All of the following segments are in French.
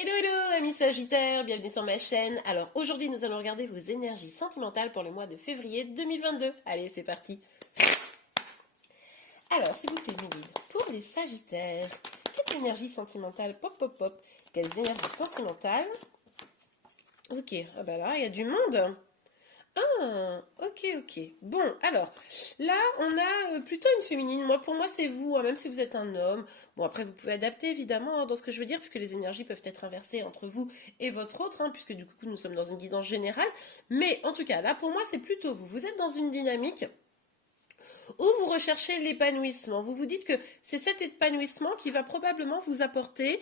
Hello hello amis Sagittaires, bienvenue sur ma chaîne. Alors aujourd'hui nous allons regarder vos énergies sentimentales pour le mois de février 2022. Allez c'est parti. Alors s'il vous plaît mes guides, pour les Sagittaires, quelles énergies sentimentales, pop pop pop, quelles énergies sentimentales. Ok, ah bah là il y a du monde. Ah, ok. Bon, alors, là, on a plutôt une féminine. Pour moi, c'est vous, hein, même si vous êtes un homme. Bon, après, vous pouvez adapter, évidemment, hein, dans ce que je veux dire, puisque les énergies peuvent être inversées entre vous et votre autre, hein, puisque du coup, nous sommes dans une guidance générale. Mais, en tout cas, là, pour moi, c'est plutôt vous. Vous êtes dans une dynamique où vous recherchez l'épanouissement. Vous vous dites que c'est cet épanouissement qui va probablement vous apporter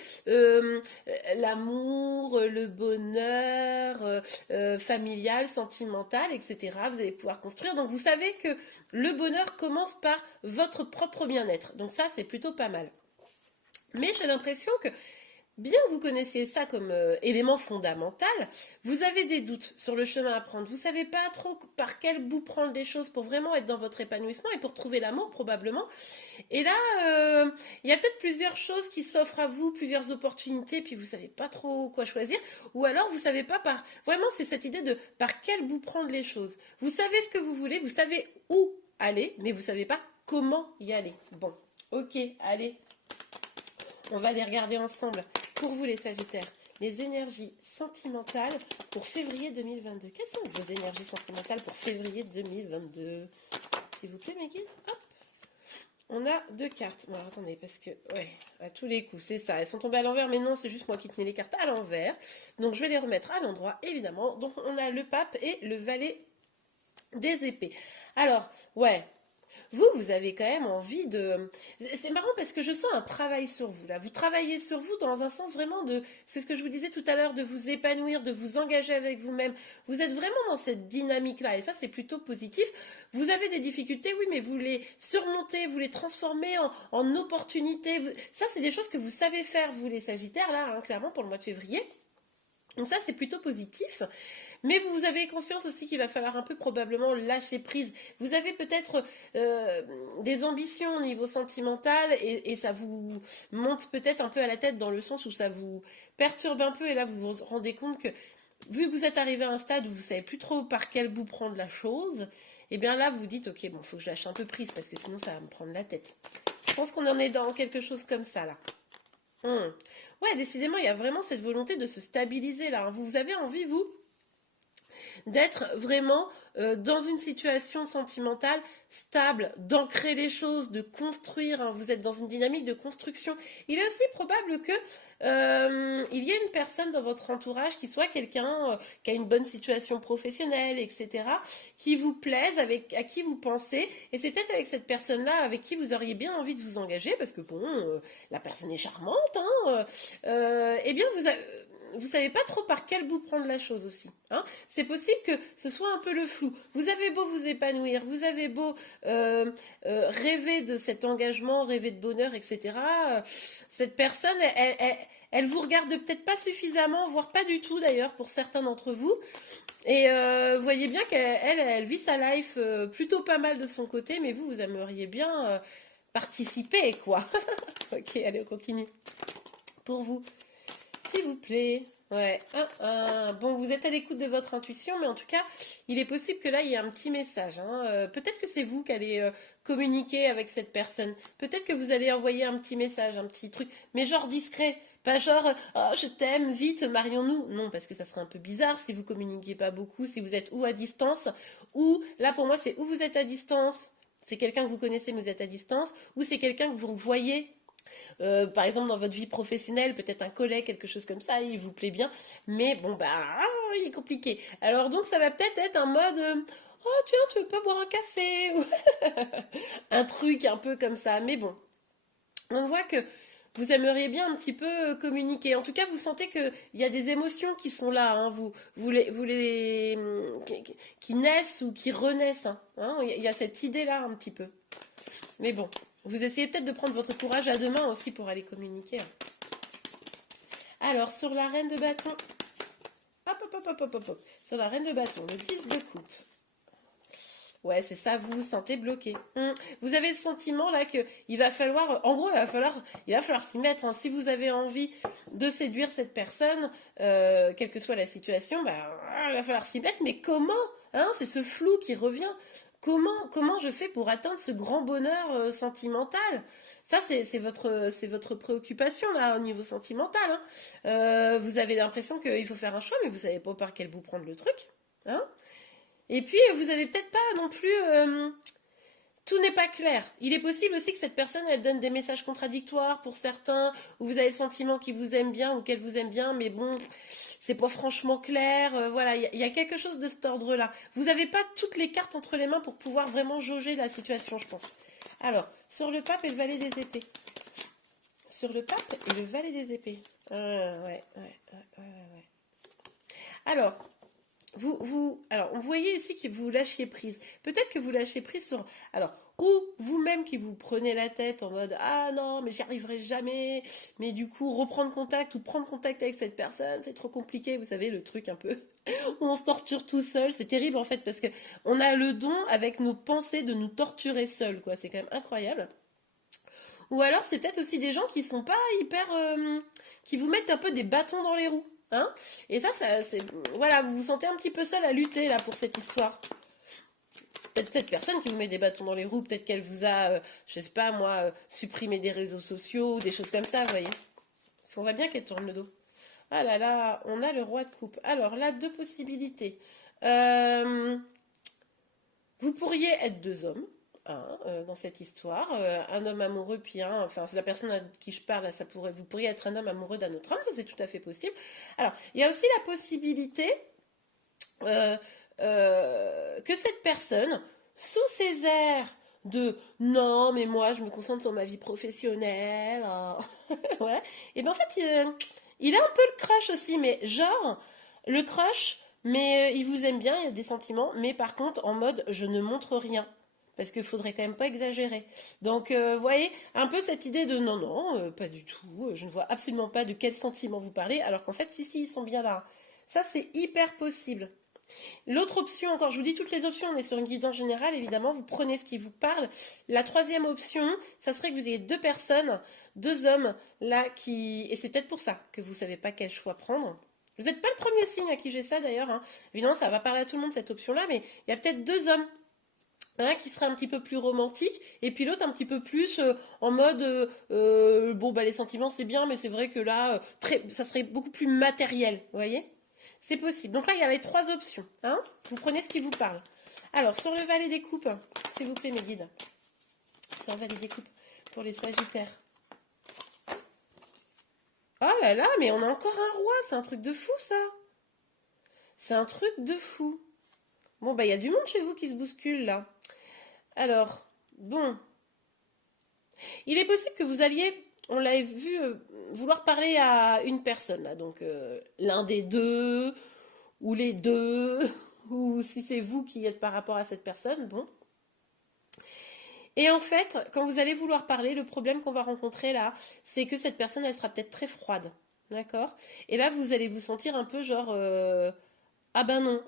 l'amour, le bonheur familial, sentimental, etc. Vous allez pouvoir construire. Donc vous savez que le bonheur commence par votre propre bien-être. Donc ça, c'est plutôt pas mal. Mais j'ai l'impression que bien que vous connaissiez ça comme élément fondamental, vous avez des doutes sur le chemin à prendre. Vous ne savez pas trop par quel bout prendre les choses pour vraiment être dans votre épanouissement et pour trouver l'amour probablement. Et là, il y a peut-être plusieurs choses qui s'offrent à vous, plusieurs opportunités, puis vous ne savez pas trop quoi choisir. Ou alors vous ne savez pas par... Vraiment, c'est cette idée de par quel bout prendre les choses. Vous savez ce que vous voulez, vous savez où aller, mais vous ne savez pas comment y aller. Bon, ok, allez. On va les regarder ensemble. Pour vous les Sagittaires, les énergies sentimentales pour février 2022. Quelles sont vos énergies sentimentales pour février 2022? S'il vous plaît mes guides. Hop. On a deux cartes. Non, attendez, parce que, ouais, à tous les coups, c'est ça. Elles sont tombées à l'envers, mais non, c'est juste moi qui tenais les cartes à l'envers. Donc je vais les remettre à l'endroit, évidemment. Donc on a le pape et le valet des épées. Alors, ouais, vous avez quand même envie de... C'est marrant parce que je sens un travail sur vous, là. Vous travaillez sur vous dans un sens vraiment de... C'est ce que je vous disais tout à l'heure, de vous épanouir, de vous engager avec vous-même. Vous êtes vraiment dans cette dynamique-là, et ça, c'est plutôt positif. Vous avez des difficultés, oui, mais vous les surmontez, vous les transformez en opportunités. Ça, c'est des choses que vous savez faire, vous, les Sagittaires, là, hein, clairement, pour le mois de février. Donc ça, c'est plutôt positif. Mais vous avez conscience aussi qu'il va falloir un peu probablement lâcher prise. Vous avez peut-être des ambitions au niveau sentimental et ça vous monte peut-être un peu à la tête dans le sens où ça vous perturbe un peu. Et là, vous vous rendez compte que vu que vous êtes arrivé à un stade où vous ne savez plus trop par quel bout prendre la chose, et bien là, vous vous dites, ok, bon, il faut que je lâche un peu prise parce que sinon, ça va me prendre la tête. Je pense qu'on en est dans quelque chose comme ça, là. Ouais, décidément, il y a vraiment cette volonté de se stabiliser, là. Vous avez envie, vous, d'être vraiment dans une situation sentimentale stable, d'ancrer les choses, de construire, hein. Vous êtes dans une dynamique de construction. Il est aussi probable que il y ait une personne dans votre entourage qui soit quelqu'un qui a une bonne situation professionnelle, etc., qui vous plaise, à qui vous pensez, et c'est peut-être avec cette personne-là avec qui vous auriez bien envie de vous engager, parce que bon, la personne est charmante, hein, eh bien vous savez pas trop par quel bout prendre la chose aussi. Hein. C'est possible que ce soit un peu le flou. Vous avez beau vous épanouir, vous avez beau rêver de cet engagement, rêver de bonheur, etc. Cette personne, elle vous regarde peut-être pas suffisamment, voire pas du tout d'ailleurs pour certains d'entre vous. Et vous voyez bien qu'elle vit sa life plutôt pas mal de son côté, mais vous aimeriez bien participer, quoi. Ok, allez, on continue. Pour vous. S'il vous plaît. Ouais. Bon, vous êtes à l'écoute de votre intuition, mais en tout cas, il est possible que là, il y ait un petit message. Hein. Peut-être que c'est vous qui allez communiquer avec cette personne. Peut-être que vous allez envoyer un petit message, un petit truc, mais genre discret. Pas genre, oh, je t'aime, vite, marions-nous. Non, parce que ça serait un peu bizarre si vous communiquez pas beaucoup, si vous êtes ou à distance, ou, là pour moi, c'est où vous êtes à distance. C'est quelqu'un que vous connaissez, mais vous êtes à distance, ou c'est quelqu'un que vous voyez par exemple dans votre vie professionnelle, peut-être un collègue, quelque chose comme ça, il vous plaît bien, mais bon bah il est compliqué. Alors donc ça va peut-être être un mode oh tiens tu veux pas boire un café ou un truc un peu comme ça, mais bon, on voit que vous aimeriez bien un petit peu communiquer. En tout cas, vous sentez qu'il y a des émotions qui sont là, hein, qui naissent ou qui renaissent. Hein, il y a cette idée-là un petit peu. Mais bon, vous essayez peut-être de prendre votre courage à deux mains aussi pour aller communiquer. Alors, sur la reine de bâton. Hop. Sur la reine de bâton, le 10 de coupe. Ouais, c'est ça, vous vous sentez bloqué. Vous avez le sentiment là que il va falloir, en gros, il va falloir s'y mettre, hein. Si vous avez envie de séduire cette personne, quelle que soit la situation, il va falloir s'y mettre. Mais comment, hein? C'est ce flou qui revient. Comment je fais pour atteindre ce grand bonheur sentimental? Ça, c'est votre préoccupation là au niveau sentimental, hein. Vous avez l'impression qu'il faut faire un choix, mais vous savez pas par quel bout prendre le truc, hein. Et puis, vous avez peut-être pas non plus... tout n'est pas clair. Il est possible aussi que cette personne, elle donne des messages contradictoires pour certains, où vous avez le sentiment qu'il vous aime bien ou qu'elle vous aime bien, mais bon, c'est pas franchement clair. Voilà, il y a quelque chose de cet ordre-là. Vous n'avez pas toutes les cartes entre les mains pour pouvoir vraiment jauger la situation, je pense. Alors, sur le pape et le valet des épées. Sur le pape et le valet des épées. Ouais. Alors... Alors, vous voyez ici que vous lâchiez prise. Peut-être que vous lâchez prise sur... Alors, ou vous-même qui vous prenez la tête en mode «Ah non, mais j'y arriverai jamais». Mais du coup, reprendre contact ou prendre contact avec cette personne, c'est trop compliqué. Vous savez, le truc un peu où on se torture tout seul. C'est terrible en fait parce que on a le don avec nos pensées de nous torturer seul, quoi. C'est quand même incroyable. Ou alors, c'est peut-être aussi des gens qui sont pas hyper... qui vous mettent un peu des bâtons dans les roues. Hein, et ça c'est... Voilà, vous vous sentez un petit peu seul à lutter, là, pour cette histoire. Peut-être cette personne qui vous met des bâtons dans les roues, peut-être qu'elle vous a, je sais pas, moi, supprimé des réseaux sociaux, des choses comme ça, vous voyez. Parce qu'on voit bien qu'elle tourne le dos. Ah là là, on a le roi de coupe. Alors, là, deux possibilités. Vous pourriez être deux hommes. Hein, dans cette histoire, un homme amoureux puis enfin c'est la personne à qui je parle, ça vous pourriez être un homme amoureux d'un autre homme, ça c'est tout à fait possible. Alors il y a aussi la possibilité que cette personne, sous ses airs de non mais moi je me concentre sur ma vie professionnelle, ouais, et ben en fait il a un peu le crush aussi, mais genre le crush, mais il vous aime bien, il y a des sentiments, mais par contre en mode je ne montre rien. Parce qu'il faudrait quand même pas exagérer. Donc, vous voyez, un peu cette idée de non, non, pas du tout, je ne vois absolument pas de quel sentiment vous parlez, alors qu'en fait, si, ils sont bien là. Ça, c'est hyper possible. L'autre option, encore, je vous dis toutes les options, on est sur une guidance générale, évidemment, vous prenez ce qui vous parle. La troisième option, ça serait que vous ayez deux personnes, deux hommes, là, qui... Et c'est peut-être pour ça que vous ne savez pas quel choix prendre. Vous n'êtes pas le premier signe à qui j'ai ça, d'ailleurs, hein. Évidemment, ça va parler à tout le monde, cette option-là, mais il y a peut-être deux hommes. Un qui serait un petit peu plus romantique et puis l'autre un petit peu plus en mode bon bah les sentiments c'est bien mais c'est vrai que là ça serait beaucoup plus matériel, vous voyez, c'est possible. Donc là il y a les trois options, hein, vous prenez ce qui vous parle. Alors sur le valet des coupes, s'il vous plaît mes guides, sur le valet des coupes pour les sagittaires. Oh là là, mais on a encore un roi, c'est un truc de fou ça, c'est un truc de fou. Bon bah il y a du monde chez vous qui se bouscule là. Alors, bon, il est possible que vous alliez, on l'avait vu, vouloir parler à une personne, là, donc l'un des deux, ou les deux, ou si c'est vous qui êtes par rapport à cette personne, bon. Et en fait, quand vous allez vouloir parler, le problème qu'on va rencontrer là, c'est que cette personne, elle sera peut-être très froide, d'accord? Et là, vous allez vous sentir un peu genre, ah ben non.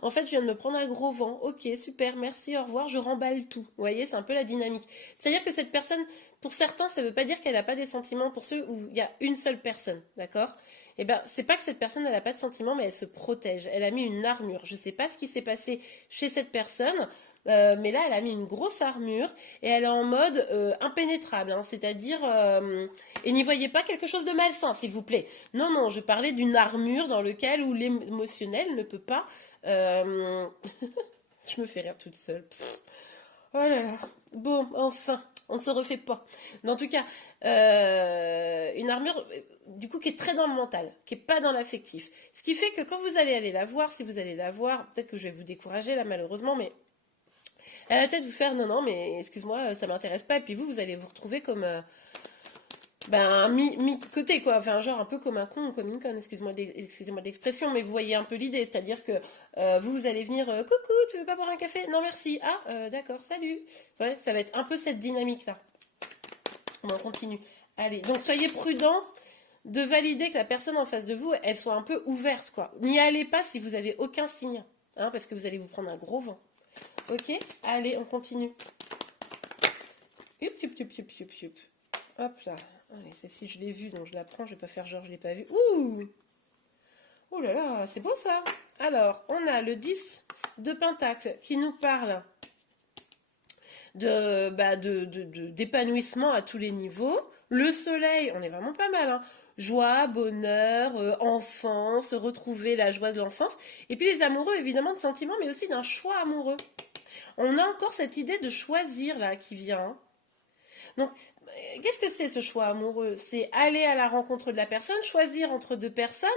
En fait, je viens de me prendre un gros vent. Ok, super, merci, au revoir, je remballe tout. Vous voyez, c'est un peu la dynamique. C'est-à-dire que cette personne, pour certains, ça ne veut pas dire qu'elle n'a pas des sentiments. Pour ceux où il y a une seule personne, d'accord? Eh ben, c'est pas que cette personne n'a pas de sentiments, mais elle se protège. Elle a mis une armure. Je ne sais pas ce qui s'est passé chez cette personne. Mais là, elle a mis une grosse armure et elle est en mode impénétrable, hein, c'est-à-dire et n'y voyez pas quelque chose de malsain, s'il vous plaît. Non, non, je parlais d'une armure dans laquelle où l'émotionnel ne peut pas. Je me fais rire toute seule. Pff. Oh là là. Bon, enfin, on ne se refait pas. Mais en tout cas, une armure, du coup, qui est très dans le mental, qui n'est pas dans l'affectif. Ce qui fait que quand vous allez aller la voir, si vous allez la voir, peut-être que je vais vous décourager là, malheureusement, mais elle va peut-être vous faire non, non, mais excuse-moi, ça m'intéresse pas. Et puis vous allez vous retrouver comme mi-côté, quoi. Enfin, genre un peu comme un con ou comme une conne, excusez-moi de l'expression, mais vous voyez un peu l'idée. C'est-à-dire que vous allez venir, coucou, tu veux pas boire un café? Non, merci. Ah, d'accord, salut. Ouais, ça va être un peu cette dynamique-là. Bon, on continue. Allez, donc soyez prudents de valider que la personne en face de vous, elle soit un peu ouverte, quoi. N'y allez pas si vous avez aucun signe, hein, parce que vous allez vous prendre un gros vent. Ok? Allez, on continue. Yup, yup, yup, yup, yup, yup. Hop là. Allez, celle-ci, je l'ai vue, donc je la prends. Je vais pas faire genre je l'ai pas vue. Ouh! Oh là là, c'est beau ça. Alors, on a le 10 de Pentacle qui nous parle d'épanouissement à tous les niveaux. Le soleil, on est vraiment pas mal, hein. Joie, bonheur, enfance, retrouver la joie de l'enfance. Et puis les amoureux, évidemment, de sentiments, mais aussi d'un choix amoureux. On a encore cette idée de choisir là qui vient, hein. Donc, qu'est-ce que c'est ce choix amoureux? C'est aller à la rencontre de la personne, choisir entre deux personnes,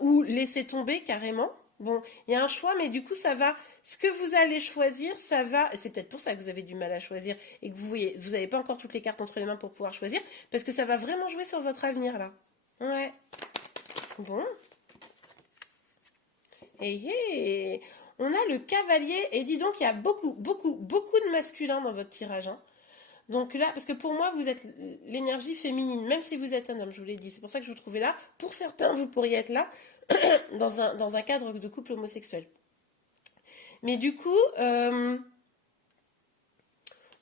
ou laisser tomber carrément. Bon, il y a un choix, mais du coup, ça va. Ce que vous allez choisir, ça va. C'est peut-être pour ça que vous avez du mal à choisir et que vous n'avez pas encore toutes les cartes entre les mains pour pouvoir choisir, parce que ça va vraiment jouer sur votre avenir là. Ouais. Bon. Et on a le cavalier, et dis donc, il y a beaucoup, beaucoup, beaucoup de masculin dans votre tirage, hein. Donc là, parce que pour moi, vous êtes l'énergie féminine, même si vous êtes un homme, je vous l'ai dit. C'est pour ça que je vous trouvais là. Pour certains, vous pourriez être là dans un cadre de couple homosexuel. Mais du coup, on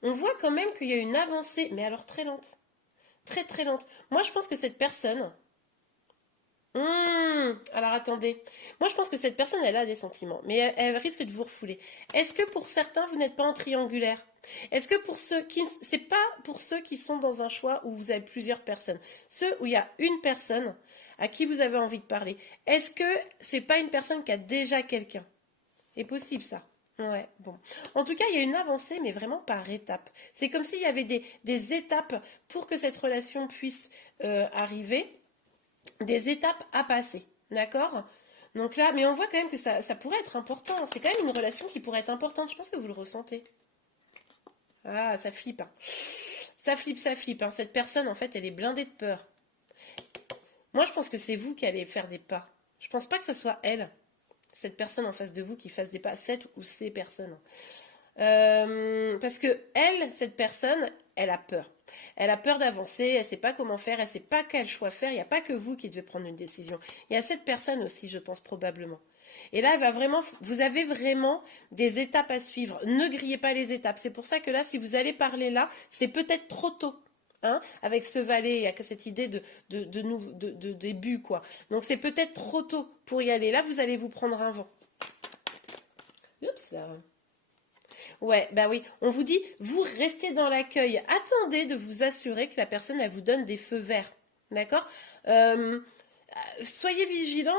voit quand même qu'il y a une avancée, mais alors très lente. Très très lente. Moi, je pense que cette personne... alors attendez. Moi, je pense que cette personne, elle a des sentiments, mais elle risque de vous refouler. Est-ce que pour certains, vous n'êtes pas en triangulaire? Est-ce que pour ceux qui... C'est pas pour ceux qui sont dans un choix où vous avez plusieurs personnes. Ceux où il y a une personne à qui vous avez envie de parler. Est-ce que c'est pas une personne qui a déjà quelqu'un? C'est possible, ça. Ouais, bon. En tout cas, il y a une avancée, mais vraiment par étapes. C'est comme s'il y avait des étapes pour que cette relation puisse arriver. Des étapes à passer, d'accord? Donc là, mais on voit quand même que ça pourrait être important. C'est quand même une relation qui pourrait être importante. Je pense que vous le ressentez. Ah, ça flippe, hein. Ça flippe, hein. Cette personne, en fait, elle est blindée de peur. Moi, je pense que c'est vous qui allez faire des pas. Je pense pas que ce soit elle, cette personne en face de vous, qui fasse des pas, cette ou ces personnes. Parce que elle, cette personne, elle a peur. Elle a peur d'avancer, elle ne sait pas comment faire, elle ne sait pas quel choix faire. Il n'y a pas que vous qui devez prendre une décision. Il y a cette personne aussi, je pense, probablement. Et là, vous avez vraiment des étapes à suivre. Ne grillez pas les étapes. C'est pour ça que là, si vous allez parler là, c'est peut-être trop tôt. Hein, avec ce valet, il y a que cette idée de début, quoi. Donc c'est peut-être trop tôt pour y aller. Là, vous allez vous prendre un vent. Oups, là. Ouais, bah oui. On vous dit, vous restez dans l'accueil. Attendez de vous assurer que la personne, elle vous donne des feux verts. D'accord? Soyez vigilants.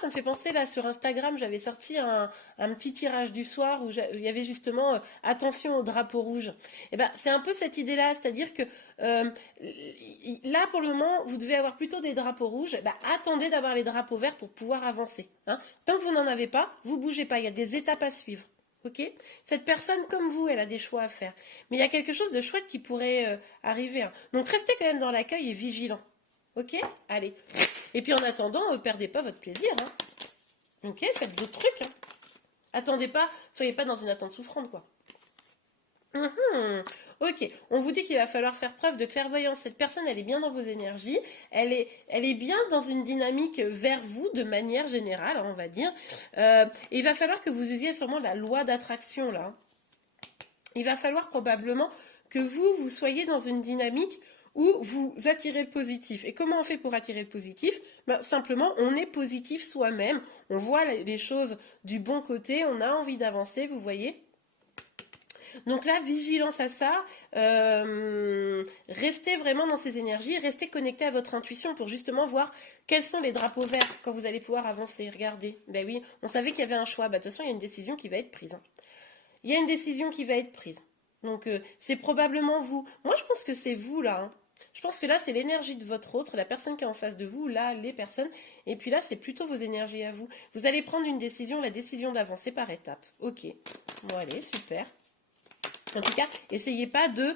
Ça me fait penser là sur Instagram, j'avais sorti un petit tirage du soir où il y avait justement attention au drapeau rouge. Et ben c'est un peu cette idée-là, c'est-à-dire que là pour le moment vous devez avoir plutôt des drapeaux rouges. Ben, attendez d'avoir les drapeaux verts pour pouvoir avancer. Hein. Tant que vous n'en avez pas, vous bougez pas. Il y a des étapes à suivre. Ok? Cette personne comme vous, elle a des choix à faire. Mais il y a quelque chose de chouette qui pourrait arriver. Hein. Donc restez quand même dans l'accueil et vigilant. Ok? Allez. Et puis en attendant, perdez pas votre plaisir. Hein. Ok? Faites vos trucs. Hein. Attendez pas, soyez pas dans une attente souffrante, quoi. Ok, on vous dit qu'il va falloir faire preuve de clairvoyance. Cette personne, elle est bien dans vos énergies. Elle est bien dans une dynamique vers vous, de manière générale, on va dire. Et il va falloir que vous usiez sûrement la loi d'attraction, là. Il va falloir probablement que vous soyez dans une dynamique où vous attirez le positif. Et comment on fait pour attirer le positif? Simplement, on est positif soi-même. On voit les choses du bon côté. On a envie d'avancer, vous voyez? Donc là, vigilance à ça, restez vraiment dans ces énergies, restez connecté à votre intuition pour justement voir quels sont les drapeaux verts quand vous allez pouvoir avancer. Regardez, ben oui, on savait qu'il y avait un choix, de toute façon il y a une décision qui va être prise. Hein. Il y a une décision qui va être prise. Donc c'est probablement vous. Moi je pense que c'est vous là. Hein. Je pense que là c'est l'énergie de votre autre, la personne qui est en face de vous, là les personnes, et puis là c'est plutôt vos énergies à vous. Vous allez prendre une décision, la décision d'avancer par étapes. Ok, bon allez, super. En tout cas, essayez pas de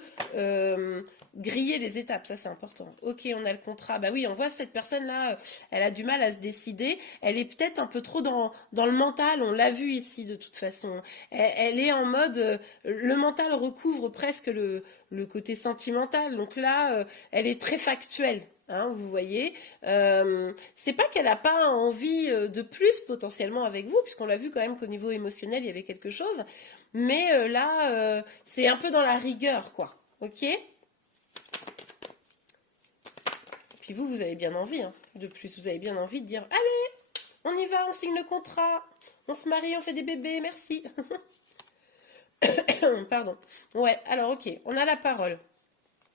griller les étapes, ça c'est important. Ok, on a le contrat. Bah oui, on voit cette personne-là, elle a du mal à se décider. Elle est peut-être un peu trop dans le mental, on l'a vu ici de toute façon. Elle est en mode, le mental recouvre presque le côté sentimental. Donc là, elle est très factuelle. Hein, vous voyez, c'est pas qu'elle n'a pas envie de plus potentiellement avec vous, puisqu'on l'a vu quand même qu'au niveau émotionnel il y avait quelque chose, mais là c'est un peu dans la rigueur, quoi. Ok? Puis vous avez bien envie, hein. De plus, vous avez bien envie de dire, allez, on y va, on signe le contrat, on se marie, on fait des bébés, merci. Pardon. Ouais, alors ok, on a la parole.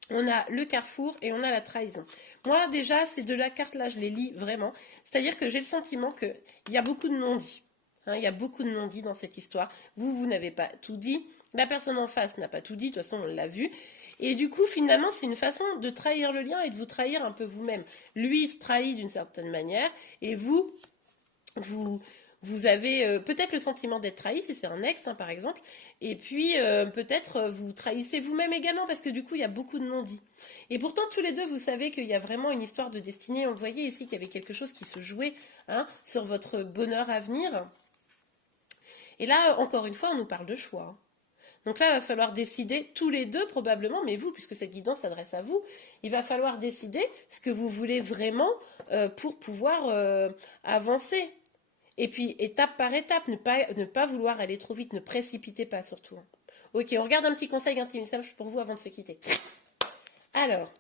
On a le carrefour et on a la trahison. Moi, déjà, ces deux-là, cartes-là, je les lis vraiment. C'est-à-dire que j'ai le sentiment qu'il y a beaucoup de non-dits. Hein, il y a beaucoup de non-dits dans cette histoire. Vous n'avez pas tout dit. La personne en face n'a pas tout dit. De toute façon, on l'a vu. Et du coup, finalement, c'est une façon de trahir le lien et de vous trahir un peu vous-même. Lui, il se trahit d'une certaine manière. Et vous, vous avez peut-être le sentiment d'être trahi, si c'est un ex, hein, par exemple, et puis peut-être vous trahissez vous-même également, parce que du coup, il y a beaucoup de non-dits. Et pourtant, tous les deux, vous savez qu'il y a vraiment une histoire de destinée. On le voyait ici, qu'il y avait quelque chose qui se jouait, hein, sur votre bonheur à venir. Et là, encore une fois, on nous parle de choix. Hein. Donc là, il va falloir décider tous les deux probablement, mais vous, puisque cette guidance s'adresse à vous, il va falloir décider ce que vous voulez vraiment pour pouvoir avancer. Et puis, étape par étape, ne pas vouloir aller trop vite, ne précipitez pas surtout. Ok, on regarde un petit conseil, un petit message pour vous avant de se quitter. Alors,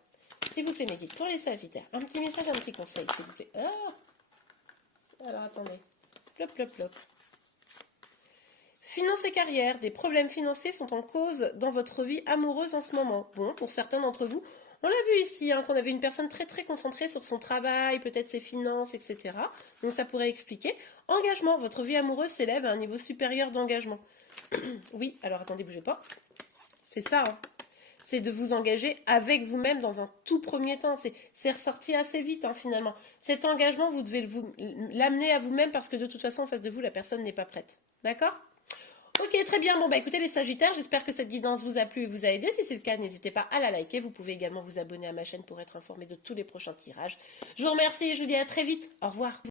s'il vous plaît, mes guides, pour les Sagittaires, un petit message, un petit conseil, s'il vous plaît. Alors, attendez. Plop, plop, plop. Finances et carrière, des problèmes financiers sont en cause dans votre vie amoureuse en ce moment. Bon, pour certains d'entre vous, on l'a vu ici, hein, qu'on avait une personne très très concentrée sur son travail, peut-être ses finances, etc. Donc ça pourrait expliquer. Engagement, votre vie amoureuse s'élève à un niveau supérieur d'engagement. Oui, alors attendez, bougez pas. C'est ça, hein. C'est de vous engager avec vous-même dans un tout premier temps. C'est ressorti assez vite, hein, finalement. Cet engagement, vous devez l'amener à vous-même parce que de toute façon, en face de vous, la personne n'est pas prête. D'accord ? Ok, très bien. Bon, bah écoutez les Sagittaires, j'espère que cette guidance vous a plu et vous a aidé. Si c'est le cas, n'hésitez pas à la liker. Vous pouvez également vous abonner à ma chaîne pour être informé de tous les prochains tirages. Je vous remercie et je vous dis à très vite. Au revoir.